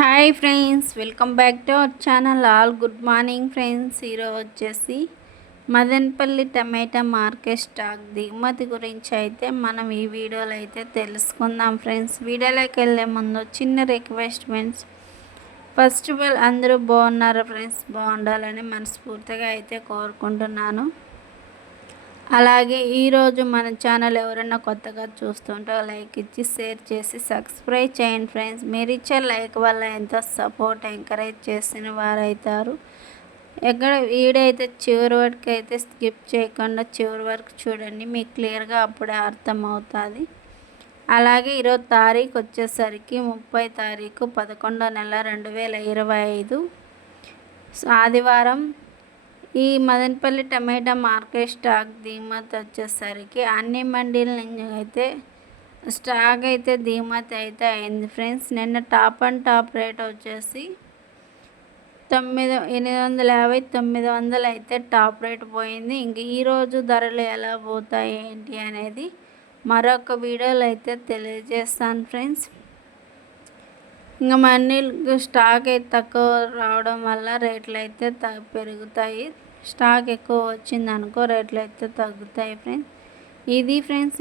Hi friends welcome back to our channel all good morning friends ఈరోజు వచ్చేసి మదనపల్లి టమాటా market stock దిగుమతి గురించి అయితే మనం ఈ వీడియోలో అయితే తెలుసుకుందాం ఫ్రెండ్స్ వీడియోలోకి వెళ్ళే ముందు చిన్న request friends first of all అందరూ బాగున్నారు ఫ్రెండ్స్ బాగుండాలని మనస్ఫూర్తిగా అయితే కోరుకుంటున్నాను. అలాగే ఈరోజు మన ఛానల్ ఎవరైనా కొత్తగా చూస్తుంటే లైక్ ఇచ్చి షేర్ చేసి సబ్స్క్రైబ్ చేయండి ఫ్రెండ్స్. మీరు ఇచ్చే లైక్ వల్ల ఎంతో సపోర్ట్ ఎంకరేజ్ చేసిన వారైతారు. ఎక్కడ వీడైతే చివరి వరకు అయితే స్కిప్ చేయకుండా చివరి వరకు చూడండి. మీకు క్లియర్గా అప్పుడే అర్థమవుతుంది. అలాగే ఈరోజు తారీఖు వచ్చేసరికి ముప్పై తారీఖు పదకొండో నెల రెండు వేల ఇరవై ఐదు. ఆదివారం ఈ మదనపల్లి టమాటా మార్కెట్ స్టాక్ దిగుమతి వచ్చేసరికి అన్ని మండీల నుంచి అయితే స్టాక్ అయితే దిగుమతి అయితే అయింది ఫ్రెండ్స్. నిన్న టాప్ అండ్ టాప్ రేట్ వచ్చేసి తొమ్మిది ఎనిమిది వందల యాభై తొమ్మిది వందలు అయితే టాప్ రేట్ పోయింది. ఇంక ఈరోజు ధరలు ఎలా పోతాయి ఏంటి అనేది మరొక వీడియోలో అయితే తెలియజేస్తాను ఫ్రెండ్స్. ఇంకా మనీ స్టాక్ అయితే తక్కువ రావడం వల్ల రేట్లు అయితే త పెరుగుతాయి. స్టాక్ ఎక్కువ వచ్చిందనుకో రేట్లు అయితే తగ్గుతాయి ఫ్రెండ్స్. ఇది ఫ్రెండ్స్